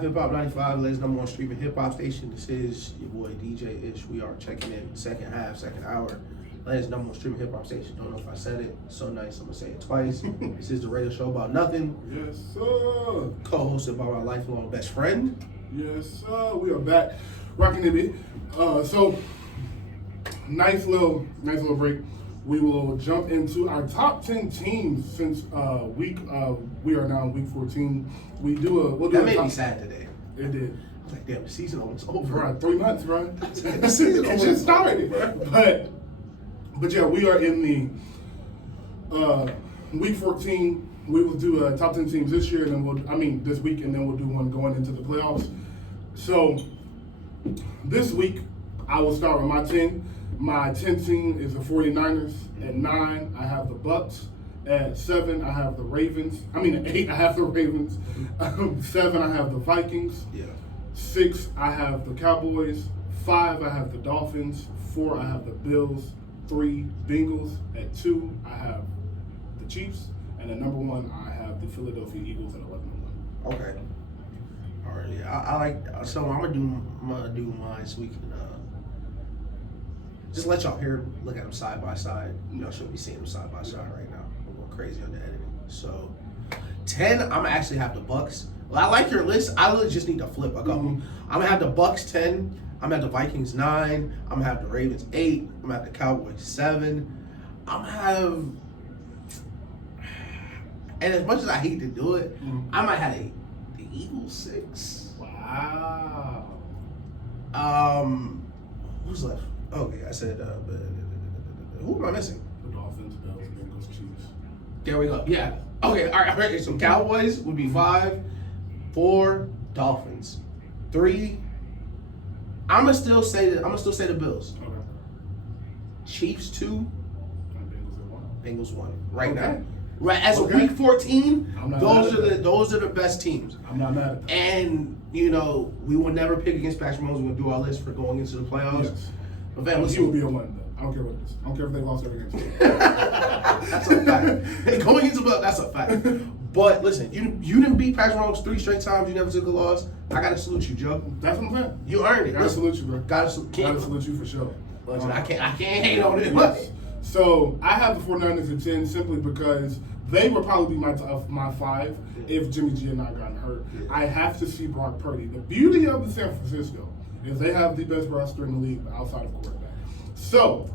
Hip Hop 95, ladies, number one streaming hip hop station. This is your boy DJ Ish. We are checking in second half, second hour. Ladies, number one streaming hip hop station. Don't know if I said it. So nice, I'm gonna say it twice. This is the radio show about nothing. Yes, sir. Co-hosted by my lifelong best friend. Yes, sir. We are back, rocking it. So nice little break. We will jump into our top 10 teams since we are now in week 14. We'll do That a made top. me sad today. It did. I was like, damn, the season almost over. Bro, 3 months, bro. The season It almost just started. over. But yeah, we are in the week 14. We will do a top 10 teams this year, and then this week, and then we'll do one going into the playoffs. So this week, I will start with my 10. My 10 team is the 49ers. At 9, I have the Bucks. At 7, I have the Ravens. At 8, I have the Ravens. 7, I have the Vikings. Yeah. 6, I have the Cowboys. 5, I have the Dolphins. 4, I have the Bills. 3, Bengals. At 2, I have the Chiefs. And at number 1, I have the Philadelphia Eagles at 11-1. Okay. All right. Yeah, I like. So I'm gonna do mine so we can just let y'all here look at them side by side. Y'all should be seeing them side by side right now. I'm going crazy on the editing. So 10, I'm gonna actually have the Bucks. Well, I like your list. I really just need to flip a couple. Mhm. I'm gonna have the Bucks 10. I'm gonna have the Vikings 9. I'm gonna have the Ravens 8. I'm gonna have the Cowboys 7. I'm gonna have. And as much as I hate to do it, I might have the Eagles 6. Wow. Who's left? Okay, I said. Who am I missing? The Dolphins, Bills, Bengals, Chiefs. There we go. Yeah. Okay. All right. So Cowboys would be 5, 4 Dolphins, 3. I'm gonna still say the Bills. Okay. Chiefs 2, And Bengals at 1. Bengals 1. Right Okay. now. Right as of Okay. week 14, I'm not those mad are at those are the best teams. I'm not mad at that. And we will never pick against Patrick Mahomes. We're gonna do our list for going into the playoffs. Yes. But man, He will be a 1, though. I don't care what it is. I don't care if they lost every game. That's a fact. Going into that's a fact. But listen, you didn't beat Patrick Mahomes 3 straight times. You never took a loss. I gotta salute you, Joe. That's what I'm saying. You earned it. Gotta Listen, salute you, bro. Gotta Gotta salute you for sure. Listen, I can't hate on it. Yes. So I have the 49ers at 10 simply because they would probably be my 5 if Jimmy G had not gotten hurt. Yeah. I have to see Brock Purdy. The beauty of the San Francisco is they have the best roster in the league outside of quarterback. So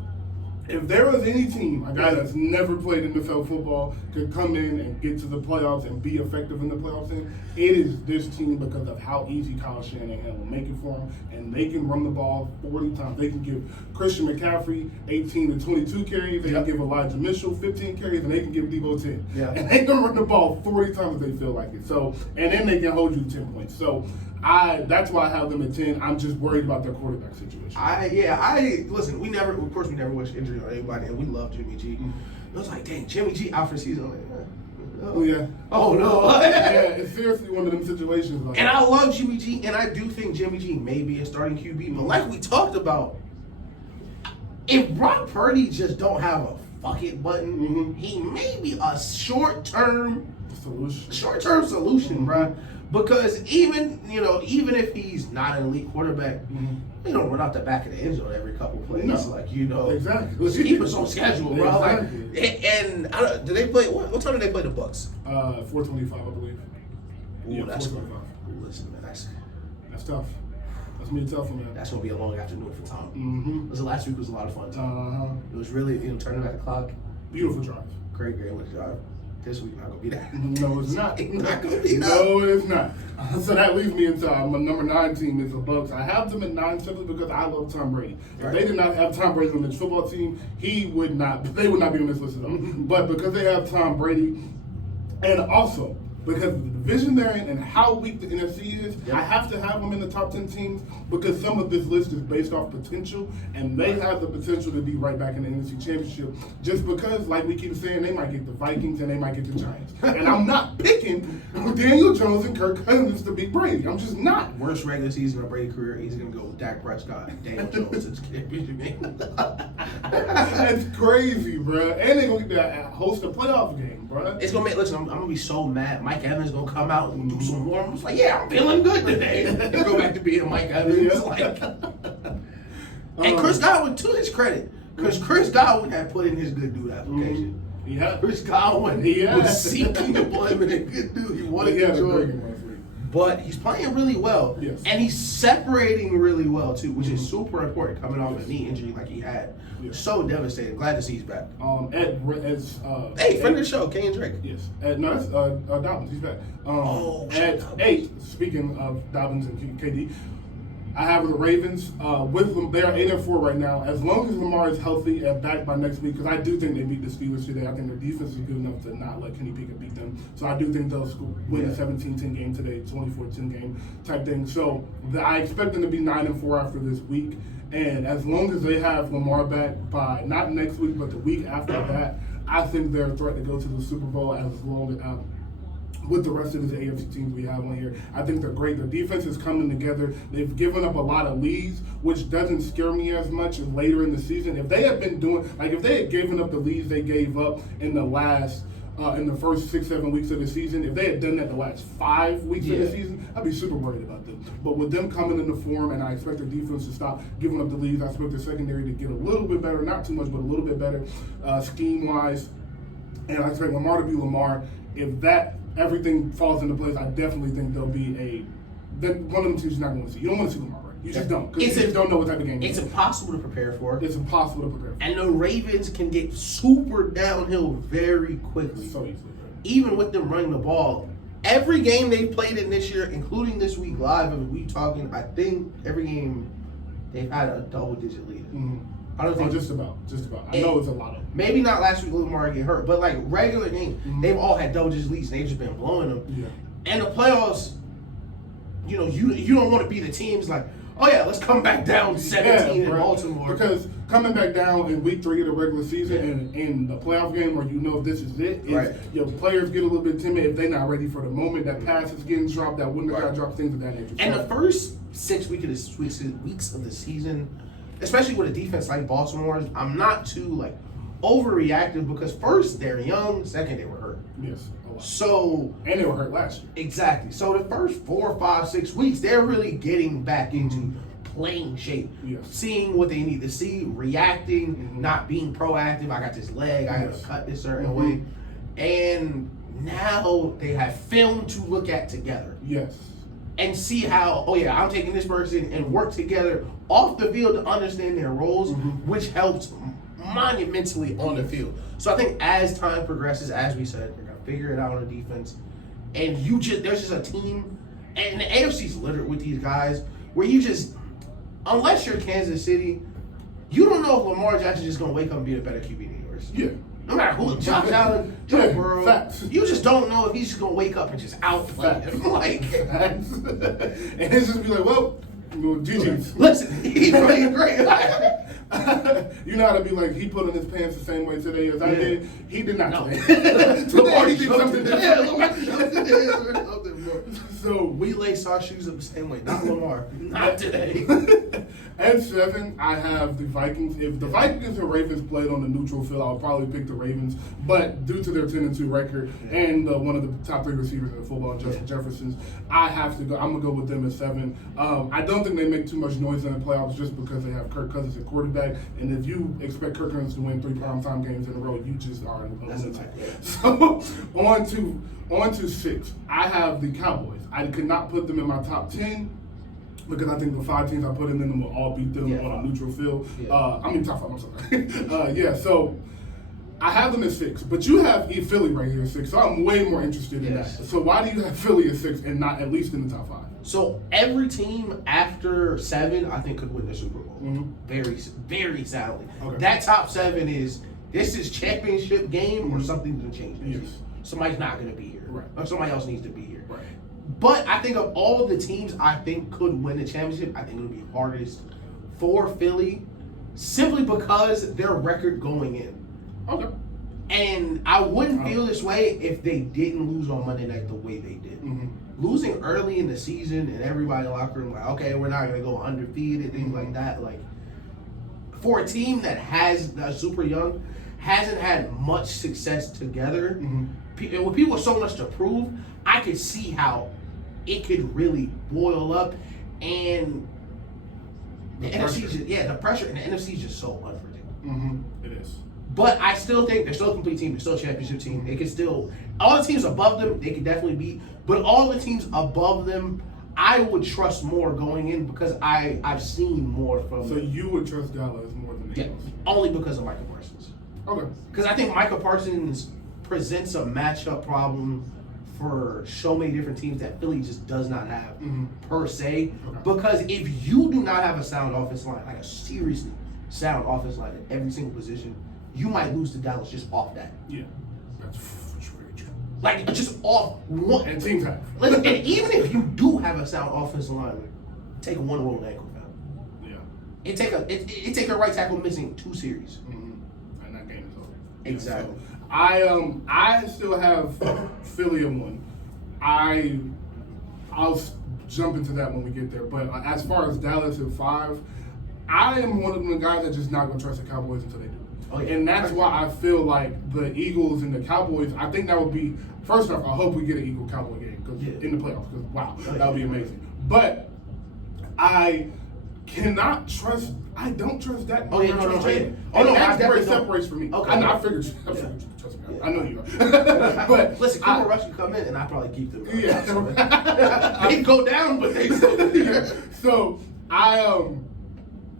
if there was any team, a guy that's never played NFL football, could come in and get to the playoffs and be effective in the playoffs, it is this team because of how easy Kyle Shanahan will make it for them. And they can run the ball 40 times. They can give Christian McCaffrey 18 to 22 carries. They can give Elijah Mitchell 15 carries, and they can give Debo 10. Yeah. And they can run the ball 40 times if they feel like it. So, and then they can hold you to 10 points. So that's why I have them at 10. I'm just worried about their quarterback situation. Listen, of course we never wish injury on anybody, and we love Jimmy G. It was like, dang, Jimmy G out for season. I'm like, Oh, yeah. oh no. Yeah, it's seriously one of them situations. Like, And I love Jimmy G, and I do think Jimmy G may be a starting QB, but like we talked about, if Brock Purdy just don't have a fuck it button, he may be a short-term solution, bro. Because even if he's not an elite quarterback, he don't run out the back of the end zone every couple plays. No. Exactly. Let's keep us on schedule, bro. Exactly. And do they play? What time do they play the Bucks? 4:25, I believe. Ooh, that's 4:25. Listen, man, That's tough. That's gonna be tough, man. that's gonna be a long afternoon for Tom. Mm-hmm. Listen, last week was a lot of fun, Tom. It was really turning back the clock. Beautiful drive. Great drive. This week not gonna be that. No, it's not. It's not gonna be that. No, it's not. So that leads me into my number 9 team is the Bucks. I have them at 9 simply because I love Tom Brady. If they did not have Tom Brady on this football team, they would not be on this list at all. But because they have Tom Brady, and also because of the division they're in and how weak the NFC is, I have to have them in the top 10 teams because some of this list is based off potential, and they have the potential to be right back in the NFC Championship just because, like we keep saying, they might get the Vikings and they might get the Giants. And I'm not picking Daniel Jones and Kirk Cousins to beat Brady. I'm just not. Worst regular season of Brady's career, he's gonna go with Dak Prescott and Daniel Jones to the championship game. That's crazy, bro. And they're going to host a playoff game, bro. It's gonna make. Listen, I'm gonna be so mad. My Mike Evans gonna come out and do some warm-ups. Like, yeah, I'm feeling good today. And go back to being Mike Evans. Like, and Chris Godwin, to his credit, because Chris Godwin had put in his good dude application. Yeah. Chris Godwin was seeking employment and good dude. He wanted to join. But he's playing really well. Yes. And he's separating really well, too, which is super important coming off a knee injury like he had. So devastating. Glad to see he's back. Hey, friend of the show, Kane Drake. Yes. No, that's Dobbins. He's back. At 8, speaking of Dobbins and KD, I have the Ravens with them. They're 8-4 right now. As long as Lamar is healthy and back by next week, because I do think they beat the Steelers today. I think their defense is good enough to not let Kenny Pickett beat them. So I do think they'll win a 17-10 game today, 24-10 game type thing. So I expect them to be 9-4 after this week. And as long as they have Lamar back by not next week, but the week after that, I think they're a threat to go to the Super Bowl as long as with the rest of the AFC teams we have on here. I think they're great. Their defense is coming together. They've given up a lot of leads, which doesn't scare me as much later in the season. If they had been doing, like if they had given up the leads they gave up in the last, in the first 6-7 weeks of the season, if they had done that the last 5 weeks of the season, I'd be super worried about them. But with them coming into form, and I expect their defense to stop giving up the leads, I expect their secondary to get a little bit better, not too much, but a little bit better scheme-wise. And I expect Lamar to be Lamar. If that everything falls into place, I definitely think there'll be one of them teams you're not going to see. You don't want to see Lamar, right? You just don't. Because you just don't know what type of game it's impossible to prepare for. It's impossible to prepare for. And the Ravens can get super downhill very quickly. So easily. Right? Even with them running the ball. Every game they've played in this year, including this week live, we talking, I think every game they've had a double-digit lead. Mm-hmm. I don't think just about. I know it's a lot of them. Maybe not last week Lamar get hurt, but like regular games, they've all had double-digit leads and they've just been blowing them. Yeah. And the playoffs, you don't want to be the teams like, oh yeah, let's come back down 17 in Baltimore. Because coming back down in week 3 of the regular season and in the playoff game where you know this is it, your players get a little bit timid if they're not ready for the moment. That pass is getting dropped, that window got dropped, things of that nature. And the first 6 weeks of the season, especially with a defense like Baltimore's, I'm not too overreactive because first they're young, second they were hurt. Yes. So and they were hurt last year. Exactly. So the first 4, 5, 6 weeks, they're really getting back into playing shape, seeing what they need to see, reacting, not being proactive. I got this leg, I got to cut this certain way, and now they have film to look at together. Yes. And see how, I'm taking this person and work together off the field to understand their roles, which helps monumentally on the field. So I think as time progresses, as we said, they're going to figure it out on the defense. And there's just a team, and the AFC's littered with these guys, where unless you're Kansas City, you don't know if Lamar Jackson's just going to wake up and be a better QB than yours. Yeah. No matter who, Josh Allen, Joe Burrow, you just don't know if he's just going to wake up and just outplay him. And it's just be like, well, GG's. Listen, he's playing great. You know how to be like, he put on his pants the same way today as I did? He did not today. Lamar, he did something different. So we lace our shoes up the same way. Not Lamar. Not today. At 7, I have the Vikings. If the Vikings and Ravens played on the neutral field, I would probably pick the Ravens. But due to their 10-2 record and one of the top 3 receivers in football, Justin Jefferson, I have to go. I'm gonna go with them at 7. I don't think they make too much noise in the playoffs just because they have Kirk Cousins at quarterback. And if you expect Kirk Cousins to win 3 primetime games in a row, you just are a lunatic. So on to 6. I have the Cowboys. I could not put them in my top 10. Because I think the 5 teams I put in them will all beat them on a neutral field. Top 5, I'm sorry. So I have them at 6. But you have Philly right here at 6, so I'm way more interested in that. So why do you have Philly at 6 and not at least in the top 5? So every team after 7, I think, could win the Super Bowl. Very, very soundly. Okay. That top 7 is championship game or something to change. Yes. Somebody's not going to be here. Right. Or somebody else needs to be here. Right. But I think of all the teams I think could win the championship, I think it'll be hardest for Philly simply because their record going in. Okay. And I wouldn't feel this way if they didn't lose on Monday night the way they did. Losing early in the season and everybody in the locker room like, okay, we're not going to go undefeated, things like that. Like, for a team that's super young, hasn't had much success together, with people so much to prove, I could see how it could really boil up, and the NFC the pressure in the NFC is just so unpredictable. It is. But I still think they're still a complete team. They're still a championship team. They can still, all the teams above them, they can definitely beat. But all the teams above them, I would trust more going in because I've seen more from. So you would trust Dallas more than the Eagles? Only because of Micah Parsons. Okay. Because I think Micah Parsons presents a matchup problem for so many different teams that Philly just does not have per se. Okay. Because if you do not have a sound offense line, like a seriously sound offense line at every single position, you might lose to Dallas just off that. Yeah, that's very true. Like just off one. And teams have. And even if you do have a sound offensive line, take one rolled ankle foul. Yeah. It take a right tackle missing 2 series. And that game is over. Exactly. So, I still have Philly in 1. I'll jump into that when we get there. But as far as Dallas at 5, I am one of the guys that just not gonna trust the Cowboys until they do. Oh, yeah. And that's why I feel like the Eagles and the Cowboys, I think that would be, first off, I hope we get an Eagle-Cowboy game in the playoffs, because wow, that would be amazing. But I cannot trust, I don't trust that. Oh, yeah, no. That's where it separates for me. Okay. I figured you trust me. I know you are. But listen, Cooper Rush can come in and I probably keep them. Yeah. They go down, but they still there. So,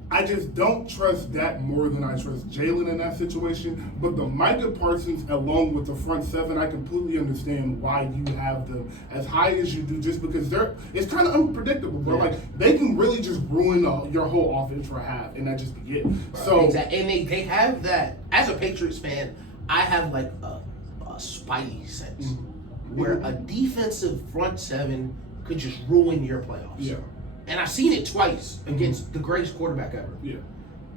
I just don't trust that more than I trust Jalen in that situation. But the Micah Parsons, along with the front 7, I completely understand why you have them as high as you do, just because it's kind of unpredictable, bro. Yeah. Like, they can really just ruin your whole offense for half, and that just be it. Right. So exactly. And they have that. As a Patriots fan, I have like a spidey sense where a defensive front 7 could just ruin your playoffs. Yeah. And I've seen it twice against the greatest quarterback ever. Yeah.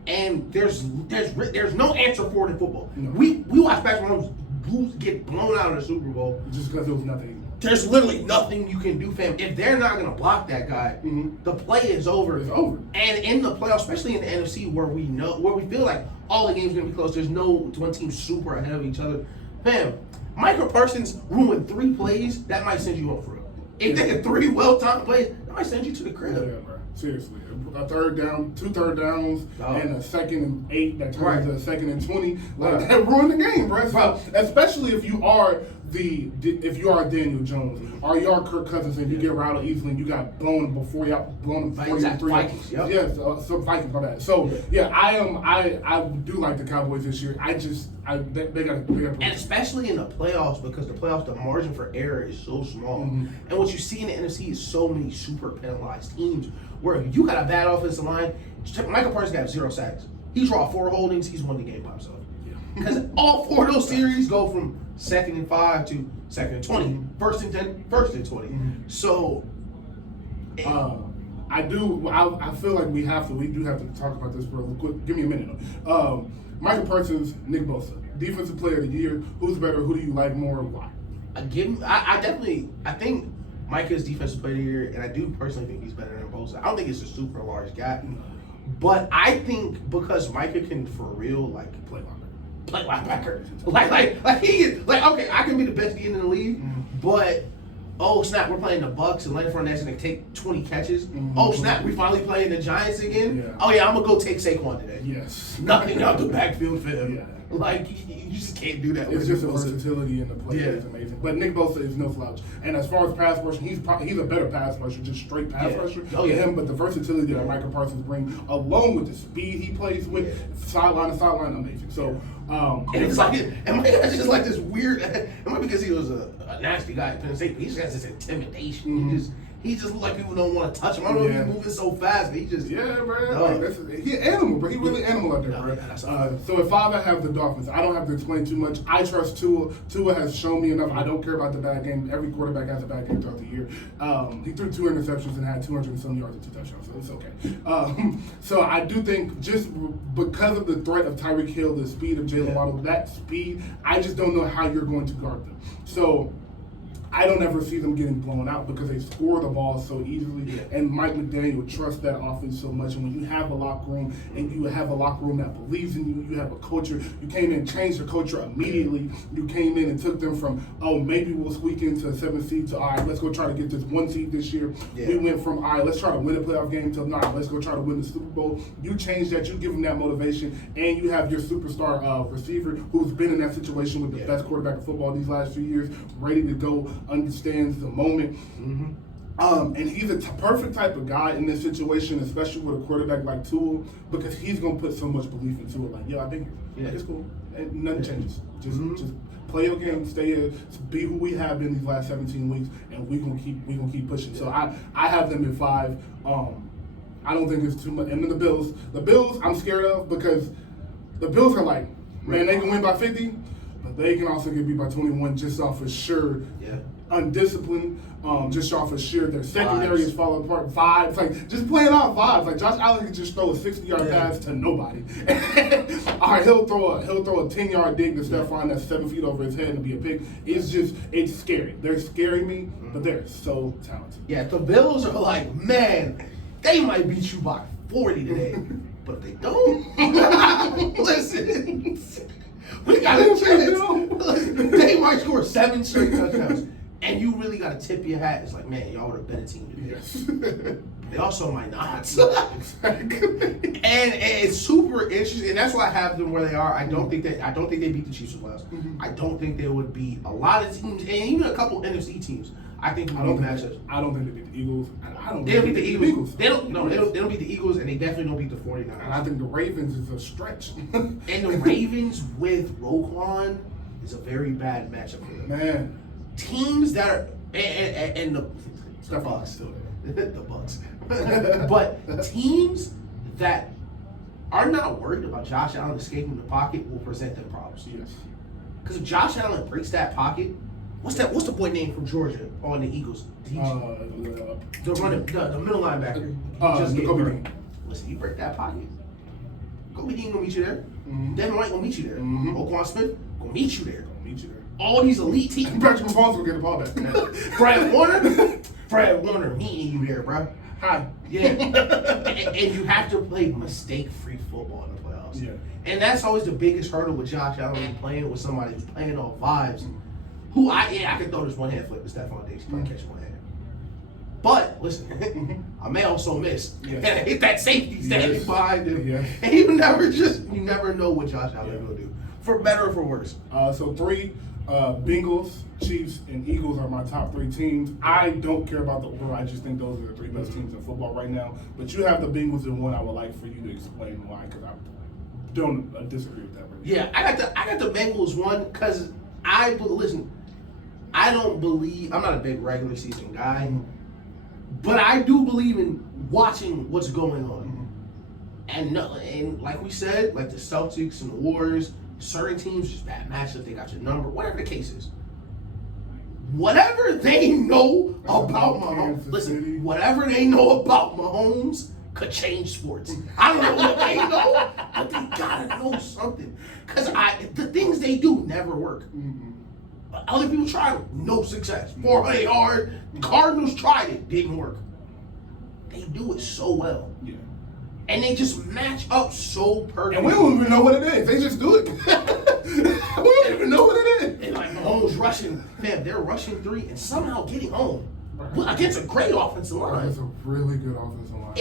And there's no answer for it in football. No. We watch Patrick Mahomes get blown out of the Super Bowl Just because it was nothing. There's literally nothing you can do, fam. If they're not gonna block that guy, the play is over. It's over. And in the playoffs, especially in the NFC, where we feel like all the games are gonna be close. There's no one team super ahead of each other. Fam, Micah Parsons ruined 3 plays that might send you home for real. If they get 3 well-timed plays, that might send you to the crib. Yeah, bro. Seriously. A third down, 2 third downs, and a 2nd and 8 that turns into a 2nd and 20. Like, that ruined the game, bro. So, especially if you are Daniel Jones, or you are Kirk Cousins, and you get rattled easily, and you got blown before you Vikings. Vikings. Yep. Yeah, so Vikings on that. So I do like the Cowboys this year. They got. And especially in the playoffs, because the playoffs, the margin for error is so small. And what you see in the NFC is so many super penalized teams where you got a bad offensive line. Michael Parsons got 0 sacks. He draw 4 holdings. He's won the game by himself. Because all 4 of those series go from 2nd and 5 to 2nd and 20, 1st and 10, 1st and 20. So, I feel like we do have to talk about this real quick. Give me a minute. Michael Parsons, Nick Bosa, Defensive Player of the Year. Who's better? Who do you like more, and why? I think Micah's Defensive Player of the Year, and I do personally think he's better than Bosa. I don't think it's a super large gap, but I think because Micah can for real play linebacker. Like he is okay, I can be the best DN in the league, but oh snap, we're playing the Bucks and Leonard Fournette's gonna take 20 catches. Oh snap, we finally playing the Giants again. Yeah. Oh yeah, I'm gonna go take Saquon today. Yes. Nothing out the backfield for him. Yeah. Like you just can't do that. It's just the versatility in the play is amazing. But Nick Bosa is no slouch. And as far as pass rushing, he's a better pass rusher, just straight pass rusher than him. But the versatility that Michael Parsons brings, along with the speed he plays with, sideline to sideline, amazing. So, and it's like, and Micah's just like this weird. It might be because he was a nasty guy at Penn State, but he just has this intimidation. He just look like people don't want to touch him. I don't know if he's moving so fast, but he just... Yeah, bro. He's an animal, bro. He really animal out there, bro. So at 5, I have the Dolphins. I don't have to explain too much. I trust Tua. Tua has shown me enough. I don't care about the bad game. Every quarterback has a bad game throughout the year. He threw 2 interceptions and had 200 and some yards and 2 touchdowns, so it's okay. So I do think just because of the threat of Tyreek Hill, the speed of Jalen Waddle, that speed, I just don't know how you're going to guard them. So... I don't ever see them getting blown out because they score the ball so easily. Yeah. And Mike McDaniel trusts that offense so much. And when you have a locker room and you have a locker room that believes in you, you have a culture. You came in and changed the culture immediately. You came in and took them from, oh, maybe we'll squeak into a 7th seed to, all right, let's go try to get this 1 seed this year. Yeah. We went from, all right, let's try to win a playoff game to, nah, let's go try to win the Super Bowl. You change that. You give them that motivation. And you have your superstar receiver who's been in that situation with the best quarterback of football these last few years, ready to go, understands the moment. And he's a perfect type of guy in this situation, especially with a quarterback like Tua, because he's going to put so much belief into it. Like, I think it's cool. And nothing changes. Just play your game, stay here, be who we have been these last 17 weeks, and we're gonna keep pushing. So I have them at 5. I don't think it's too much. And then the Bills I'm scared of because the Bills are like, man, they can win by 50, but they can also get beat by 21 just off of sure undisciplined, just off of sure their secondary is falling apart. Vibes, like just playing off vibes. Like Josh Allen can just throw a 60-yard pass to nobody. All right, he'll throw a 10-yard dig to Stephon that's 7 feet over his head and be a pick. It's scary. They're scaring me, but they're so talented. Yeah, the Bills are like, man, they might beat you by 40 today, but if they don't, listen, we got a chance. They might score 7 straight touchdowns. And you really got to tip your hat. It's like, man, y'all would have been a team today. Yes. They also might not. And it's super interesting. And that's why I have them where they are. I don't think they beat the Chiefs last. I don't think they would beat a lot of teams, and even a couple NFC teams. I think I don't think they beat the Eagles. They don't beat the Eagles. They don't beat the Eagles, and they definitely don't beat the 49ers. And I think the Ravens is a stretch. And the Ravens with Roquan is a very bad matchup for them. Man. Teams that are and the Bucks still there. The Bucks. But teams that are not worried about Josh Allen escaping the pocket will present them problems. Yes. Because if Josh Allen breaks that pocket, what's the boy name from Georgia on the Eagles? The middle linebacker. Kobe Dean. Listen, you break that pocket. Kobe Dean gonna meet you there. Devin White gonna meet you there. Roquan Smith gonna meet you there. All these elite teams. Patrick Mahomes will get the ball back. Fred Warner meeting you there, bro. Hi. Yeah. and you have to play mistake-free football in the playoffs. Yeah. And that's always the biggest hurdle with Josh Allen playing with somebody who's playing off vibes. Who I can throw this one-hand flip with Stephon Diggs. He might catch one hand. But listen, I may also miss. Yes. And hit that safety standing behind him. Yes. And you never know what Josh Allen will do. For better or for worse. So 3, Bengals, Chiefs, and Eagles are my top 3 teams. I don't care about the order. I just think those are the 3 best teams in football right now. But you have the Bengals in 1. I would like for you to explain why, because I don't disagree with that. Right. Yeah, I got the Bengals 1 because I don't believe. I'm not a big regular season guy, but I do believe in watching what's going on. And like we said, like the Celtics and the Warriors. Certain teams, just bad matchup, they got your number, whatever the case is. Whatever they know about Mahomes, whatever they know about Mahomes could change sports. I don't know what they know, but they gotta know something. Because the things they do never work. Other people tried it, no success. 400 yards, Cardinals tried it, didn't work. They do it so well. Yeah. And they just match up so perfectly. And we don't even know what it is. They just do it. We don't even know what it is. And like Mahomes rushing, man, they're rushing 3 and somehow getting home against a great offensive line. It's a really good offensive line.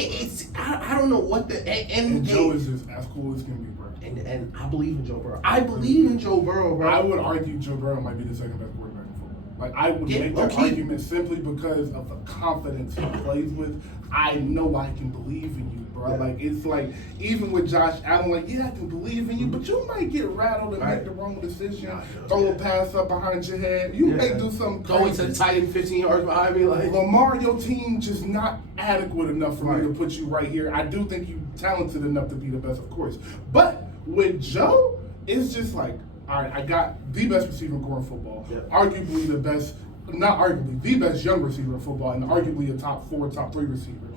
I don't know what and Joe is just as cool as can be, bro. And I believe in Joe Burrow. I believe in Joe Burrow, bro. I would argue Joe Burrow might be the second best quarterback in football. Like I would make that argument simply because of the confidence he plays with. I know I can believe in you, bro. Like it's like even with Josh Allen, like I can believe in you, but you might get rattled and make the wrong decision. Throw a pass up behind your head. You may do something crazy. Going to the tight end 15 yards behind me, like Lamar, your team just not adequate enough for me to put you right here. I do think you're talented enough to be the best, of course. But with Joe, it's just like, all right, I got the best receiver in core football. Arguably the best. Not arguably, the best young receiver in football, and arguably a top 4, top 3 receiver.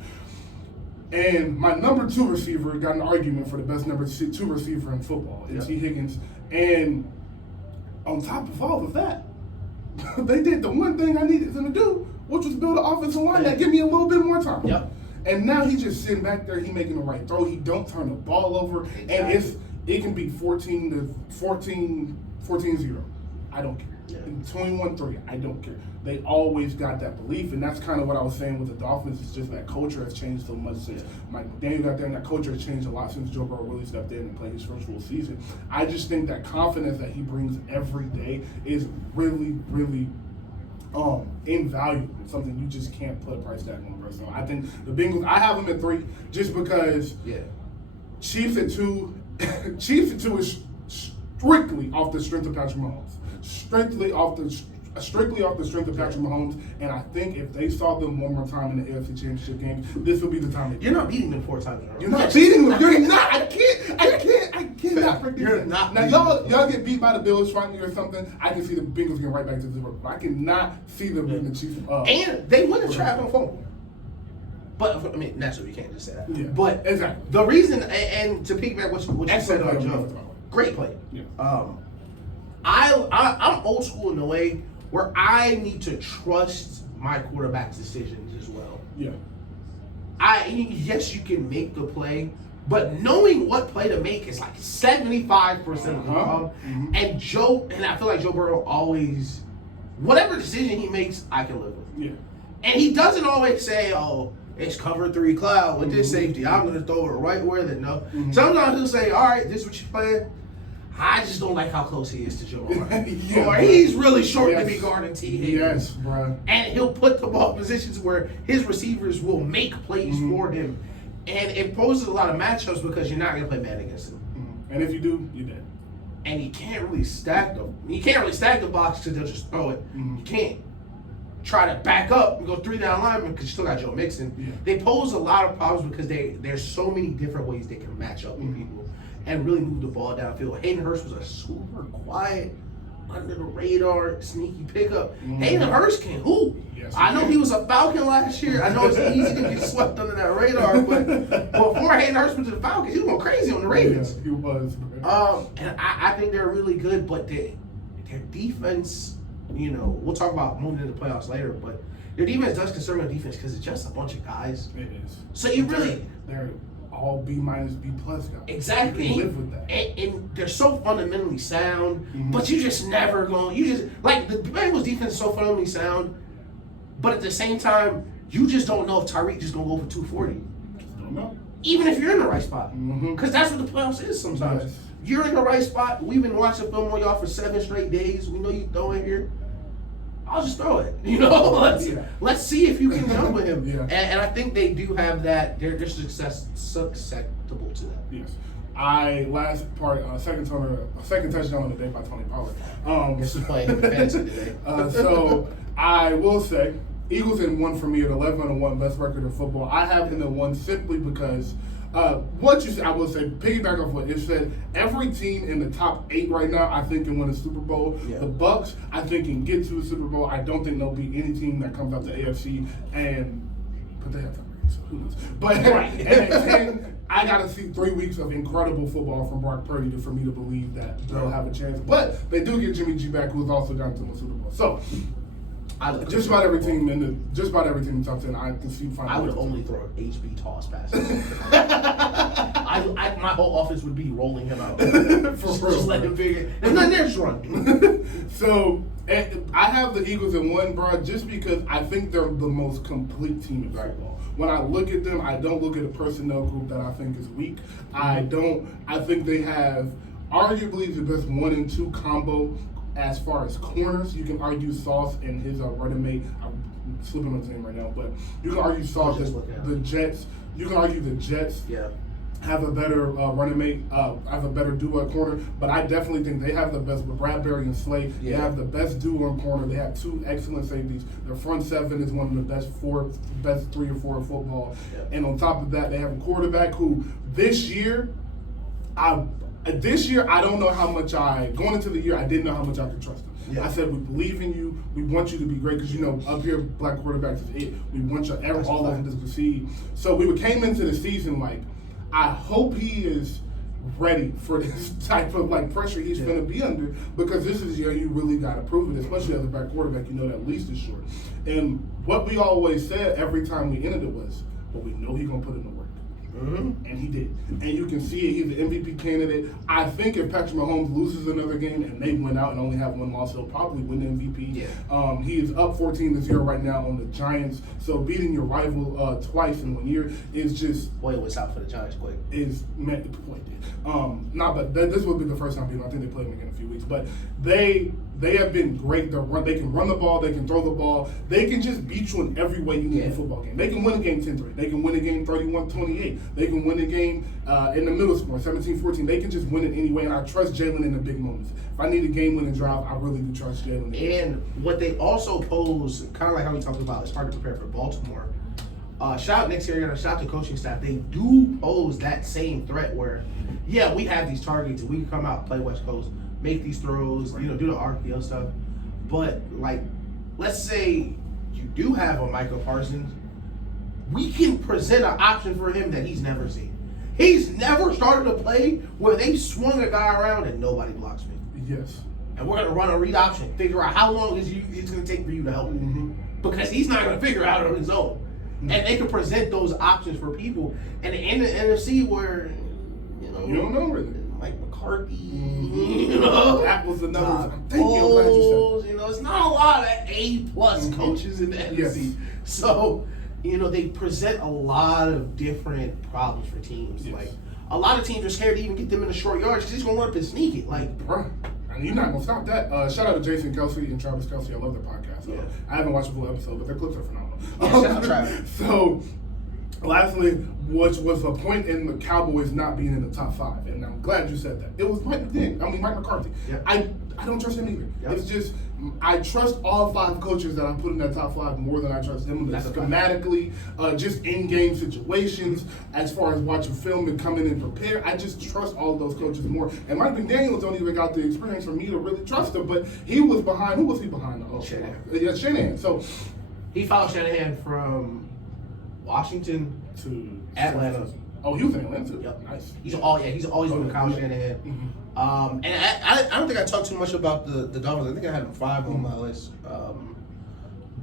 And my number 2 receiver got an argument for the best number 2 receiver in football, T. Higgins. And on top of all of that, they did the one thing I needed them to do, which was build an offensive line that give me a little bit more time. Yep. And now he's just sitting back there, he making the right throw, he don't turn the ball over, and it can be 14-0. I don't care. Yeah. 21-3, I don't care. They always got that belief, and that's kind of what I was saying with the Dolphins. It's just that culture has changed so much since Mike McDaniel got there, and that culture has changed a lot since Joe Burrow really stepped in and played his first full season. I just think that confidence that he brings every day is really, really invaluable. Something you just can't put a price tag on person. I think the Bengals, I have them at 3 just because Chiefs at 2 is strictly off the strength of Patrick Mahomes. Strictly off the strength of Patrick Mahomes, and I think if they saw them one more time in the AFC Championship game, this would be the time. You're not beating them 4 times in a row. You're not beating them. You're not. I cannot predict You're that. not. Now y'all get beat by the Bills finally or something. I can see the Bengals getting right back to 0. But I cannot see them beating the Chiefs. And they win the trap on phone. But I mean, naturally, you can't just say that. Yeah, but exactly. The reason, and to piggyback what you said on Joe, great play. Yeah. I'm old school in the way where I need to trust my quarterback's decisions as well. Yeah. Yes, you can make the play, but knowing what play to make is like 75% of the job. Mm-hmm. And I feel like Joe Burrow always, whatever decision he makes, I can live with. Yeah. And he doesn't always say, "Oh, it's cover 3 cloud with this safety. I'm going to throw it right where they know." Sometimes he'll say, "All right, this is what you're playing. I just don't like how close he is to Joe Burrow." Or he's really short to be guarding T. Higgins. Yes, bro. And he'll put the ball in positions where his receivers will make plays for him. And it poses a lot of matchups because you're not going to play man against him. And if you do, you're dead. And you can't really stack them. You can't really stack the box because they'll just throw it. You can't try to back up and go 3 down linemen because you still got Joe Mixon. Yeah. They pose a lot of problems because there's so many different ways they can match up with people and really move the ball downfield. Hayden Hurst was a super quiet, under the radar, sneaky pickup. Hayden Hurst can hoop. Yes, I know he was a Falcon last year. I know it's easy to get swept under that radar, but before Hayden Hurst went to the Falcons, he was going crazy on the Ravens. Yeah, he was. Bro. And I think they're really good, but their defense, we'll talk about moving into the playoffs later, but their defense does concern their defense because it's just a bunch of guys. It is. So you really... They're all B-, B+ guys. Exactly. You can live with that. And they're so fundamentally sound, but you just never going... Like, the Bengals defense is so fundamentally sound, but at the same time, you just don't know if Tyreek just going to go for 240. Just don't know. Even if you're in the right spot. Because that's what the playoffs is sometimes. Yes. You're in the right spot. We've been watching film on y'all for 7 straight days. We know you throw it here. I'll just throw it. Let's see if you can jump with him. Yeah. And I think they do have that. They're susceptible to that. Yes. Second touchdown on the day by Tony Pollard. Guess who's playing him in fantasy today? So I will say, Eagles in 1 for me at 11-1, best record in football. I have them in 1 simply because what you said, I will say, piggyback off what it said, every team in the top 8 right now, I think can win a Super Bowl. Yeah. The Bucks, I think, can get to a Super Bowl. I don't think there'll be any team that comes out the AFC, but they have time, so who knows? But and I got to see 3 weeks of incredible football from Brock Purdy for me to believe that they'll have a chance. But they do get Jimmy G back, who's also gone to the Super Bowl. So just about every team in the top 10, I can see finding. I would only throw HB toss passes. My whole offense would be rolling him out. Just let him figure. There's nothing there, just run. So I have the Eagles in 1, bro, just because I think they're the most complete team in football. When I look at them, I don't look at a personnel group that I think is weak. I think they have arguably the best 1 and 2 combo. As far as corners, you can argue Sauce and his running mate. I'm slipping on his name right now, but you can argue Sauce as the Jets. You can argue the Jets have a better running mate, have a better duo at corner. But I definitely think they have the best with Bradbury and Slay. They have the best duo in corner. They have 2 excellent safeties. Their front 7 is one of the best 3 or 4 in football. Yeah. And on top of that, they have a quarterback who this year, I don't know how much going into the year, I didn't know how much I could trust him. Yeah. I said, we believe in you. We want you to be great because, up here, black quarterbacks is it. We want all of them to succeed. So we came into the season like, I hope he is ready for this type of like pressure he's going to be under, because this is year you really got to prove it, especially as a back quarterback. You know that leash is short. And what we always said every time we ended it was, but we know he's going to put in the work. Mm-hmm. And he did. And you can see it. He's an MVP candidate. I think if Patrick Mahomes loses another game and they win out and only have one loss, he'll probably win the MVP. Yeah. He is up 14-0 right now on the Giants. So beating your rival twice in 1 year is just... Boy, it was out for the Giants quick. Is meant to play. This will be the first time people. I think they play them again in a few weeks. But they have been great. They can run the ball. They can throw the ball. They can just beat you in every way you need in a football game. They can win a game 10-3. They can win a game 31-28. They can win a game in the middle score 17-14. They can just win it anyway. And I trust Jalen in the big moments. If I need a game-winning drive, I really do trust Jalen. And what they also pose, kind of like how we talked about, it's hard to prepare for Baltimore. Shout out Nick Sirianni, shout out to coaching staff. They do pose that same threat where, yeah, we have these targets and we can come out, play West Coast, make these throws, do the RPO stuff. But like, let's say you do have a Michael Parsons, we can present an option for him that he's never seen. He's never started a play where they swung a guy around and nobody blocks me. Yes. And we're gonna run a read option, figure out how long it's gonna take for you to help him. Because he's not gonna figure it out on his own. And they can present those options for people. And in the NFC where, you don't know really. Mike McCarthy, that was another. Thank you. I'm glad you said that. It's not a lot of A+ coaches in the NFC. Yes. So, they present a lot of different problems for teams. Yes. Like, a lot of teams are scared to even get them in the short yards because he's going to run up and sneak it. Like, bruh. And you're not going to stop that. Shout out to Jason Kelsey and Travis Kelsey. I love their podcast. Yeah. I haven't watched a full episode, but their clips are phenomenal. Yeah, shout out Travis. So, lastly, which was a point in the Cowboys not being in the top 5. And I'm glad you said that. It was Mike McCarthy. Yeah. I don't trust him either. Yep. It's just, I trust all 5 coaches that I put in that top 5 more than I trust him. Schematically, just in-game situations, as far as watching film and coming in prepared. I just trust all of those coaches more. And Mike McDaniels don't even got the experience for me to really trust him. But he was behind. Who was he behind? Shanahan. Yeah, Shanahan. So he followed Shanahan from Washington to Atlanta. Oh, he was in Atlanta too? Yep. Nice. He's always been with Kyle Shanahan. Mm-hmm. And I don't think I talked too much about the Dolphins. I think I had them 5 on my list.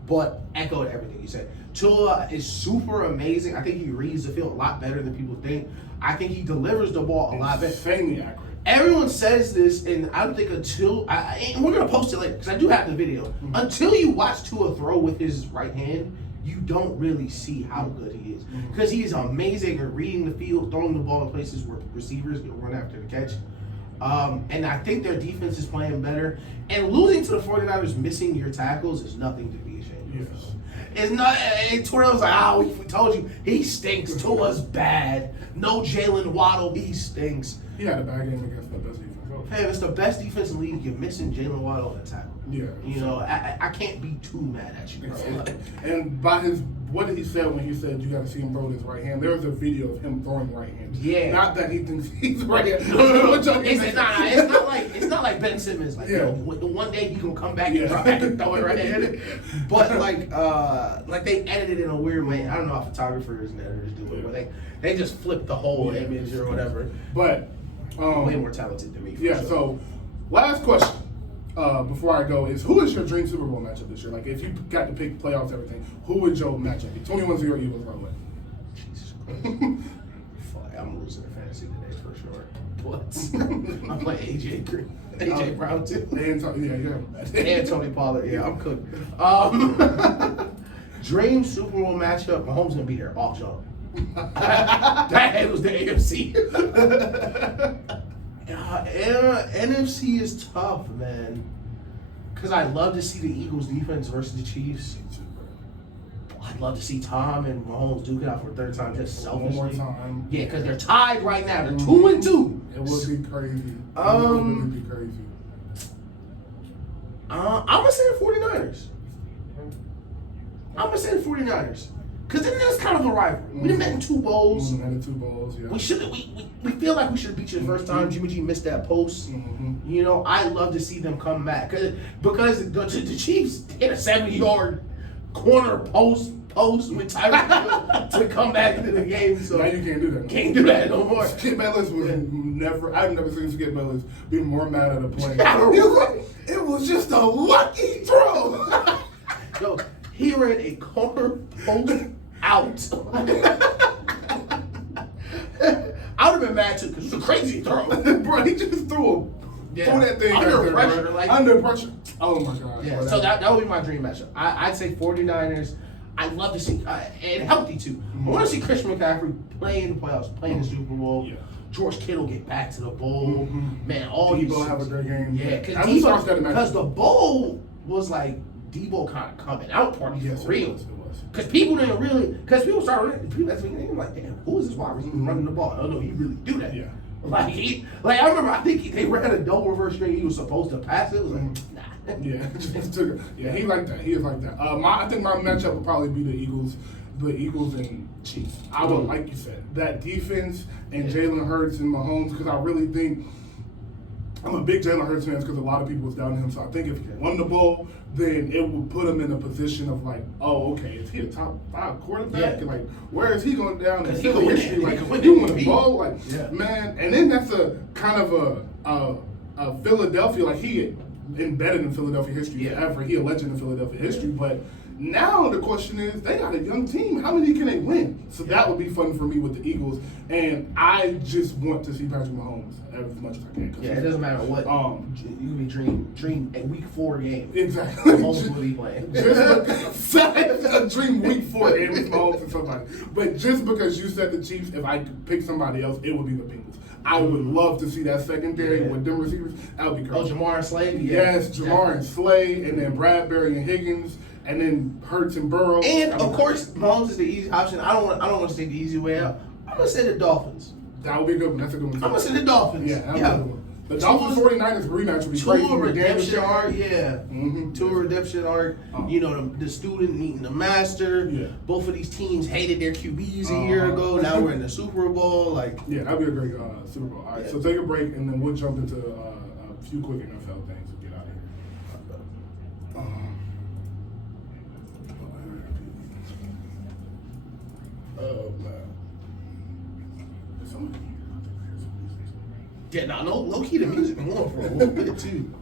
But echoed everything you said. Tua is super amazing. I think he reads the field a lot better than people think. I think he delivers the ball a lot better. Insanely accurate. Everyone says this, and I don't think and we're going to post it later because I do have the video. Mm-hmm. Until you watch Tua throw with his right hand, you don't really see how good he is. Because he is amazing at reading the field, throwing the ball in places where receivers can run after the catch. And I think their defense is playing better. And losing to the 49ers, missing your tackles is nothing to be ashamed of. Yes. It's not. Torrell's like, we told you he stinks. Tua's bad. No Jalen Waddle, he stinks. He had a bad game against the best defense. Hey, it's the best defense in the league. You're missing Jalen Waddle on the tackle. Yeah. I can't be too mad at you, bro. And by what did he say when he said you got to see him throw with his right hand? There's a video of him throwing right hand. Yeah. Not that he thinks he's right hand. It's not like Ben Simmons. Like, one day he gonna come back and drop back and throw it right handed. But like they edited it in a weird way. I don't know how photographers and editors do it, but they just flip the whole image or whatever. But way more talented than me. Yeah. Sure. So last question. Before I go, is who is your dream Super Bowl matchup this year? Like, if you got to pick playoffs, everything, who would your matchup be? 21-0 Eagles run away. Jesus Christ. Fuck, I'm losing the fantasy today for sure. But I'm playing AJ Brown too. And Tony Pollard. Yeah, I'm cooked. Dream Super Bowl matchup. Mahomes gonna be there all jump. That was the AFC. NFC is tough, man. Because I'd love to see the Eagles defense versus the Chiefs. I'd love to see Tom and Mahomes duke it out for a third time, just selfishly. One more time. Yeah, because they're tied right now. They're 2-2. It would be crazy. It would really be crazy. I'm going to say the 49ers. I'm going to say the 49ers. Because then there's kind of a rivalry. We done met in 2 bowls. Met in 2 bowls, yeah. We feel like we should have beat you the first time. Jimmy G missed that post. Mm-hmm. I'd love to see them come back. Because the Chiefs hit a 70-yard corner post post with Tyreek to come back into the game. So now you can't do that. Can't do that no more. Skip Bayless was never. I've never seen Skip Bayless be more mad at a play. It was just a lucky throw. Yo, he ran a corner post out. I would have been mad too because it was a crazy throw. Bro, he just threw that thing under there, pressure. bro. Like, under pressure. Oh my God. Yeah, bro, so that would be my dream matchup. I'd say 49ers. I'd love to see, and healthy too. Mm-hmm. I want to see Christian McCaffrey play in the playoffs, play in the Super Bowl. Yeah. George Kittle get back to the bowl. Mm-hmm. Man, all these. Debo have a great game. Yeah, because the bowl was like Debo kind of coming out party Yes, for real. It was. Because people didn't really, because people started, people that's thinking, like, damn, who is this wide receiver running the ball? Oh no, he really do that. Yeah. Like I remember, I think they ran a double reverse string. He was supposed to pass it. It was like, nah. Yeah, just took it. Yeah, he like that. He is like that. I think my matchup would probably be the Eagles and Chiefs. I would, like you said, that defense and Jalen Hurts and Mahomes, because I really think I'm a big Jalen Hurts fan because a lot of people was down him. So I think if he won the bowl, then it would put him in a position of like, oh, okay, is he a top 5 quarterback? Yeah. And like, where is he going down in He Philly could win history? it. Like, He could win you win MVP. a bowl, like, Yeah. man. And then that's a kind of a Philadelphia, like he embedded in Philadelphia history forever. He a legend in Philadelphia history, but. Now the question is, they got a young team. How many can they win? So that would be fun for me with the Eagles, and I just want to see Patrick Mahomes as much as I can. Yeah, it doesn't matter what. You can be dream a week 4 game. Exactly. Mahomes will be playing. A dream week 4 game with Mahomes and somebody. But just because you said the Chiefs, if I could pick somebody else, it would be the Bengals. I would love to see that secondary with them receivers. That would be crazy. Oh, Jamar and Slay? Yes, Jamar and Slay, and then Bradbury and Higgins. And then Hurts and Burrow. And of course, Mahomes is the easy option. I don't want to take the easy way out. I'm gonna say the Dolphins. That would be a good one. That's a good one. I'm gonna say the Dolphins. Yeah, that would be a good one. The Dolphins 49ers rematch would be crazy. Tour redemption arc, yeah. Mm-hmm. Tour redemption arc. You know, the student meeting the master. Yeah. Both of these teams hated their QBs a year ago. Now we're in the Super Bowl. Like, yeah, that'd be a great Super Bowl. All right, so take a break and then we'll jump into a few quick NFL things and get out of here. Oh man. yeah, no key. The music been going for a little bit too.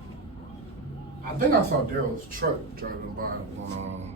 I think I saw Daryl's truck driving by on